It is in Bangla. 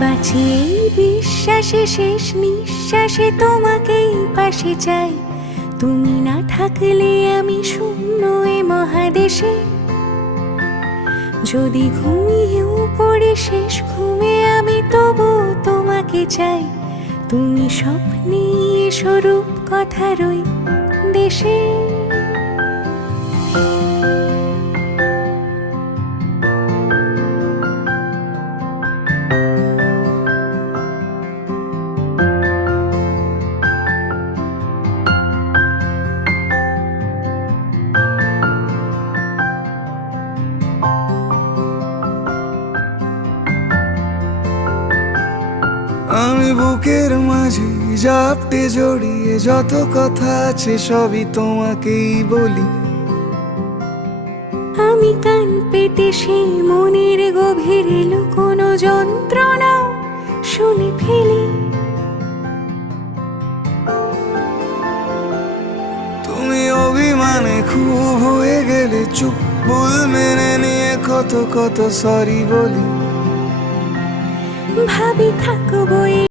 বাঁচি এই বিশ্বাসে, শেষ নিঃশ্বাসে তোমাকেই পাশে চাই। তুমি না থাকলে আমি শূন্য এ মহাদেশে। যদি ঘুমিয়েও পড়ে শেষ ঘুমে আমি তবু তোমাকে চাই। তুমি স্বপ্নে স্বরূপ কথার ওই দেশে। আমি বুকের মাঝে জাপটে জড়িয়ে যত কথা আছে সবই তোমাকেই বলি। আমি কান পেতে সেই মনের গভীরে লুকোনো যন্ত্রণা শুনে ফেলি। তুমি অভিমানে খুব হয়ে গেলে চুপ, ভুল মেনে নিয়ে কত কত সরি বলি। ভাবি থাকবো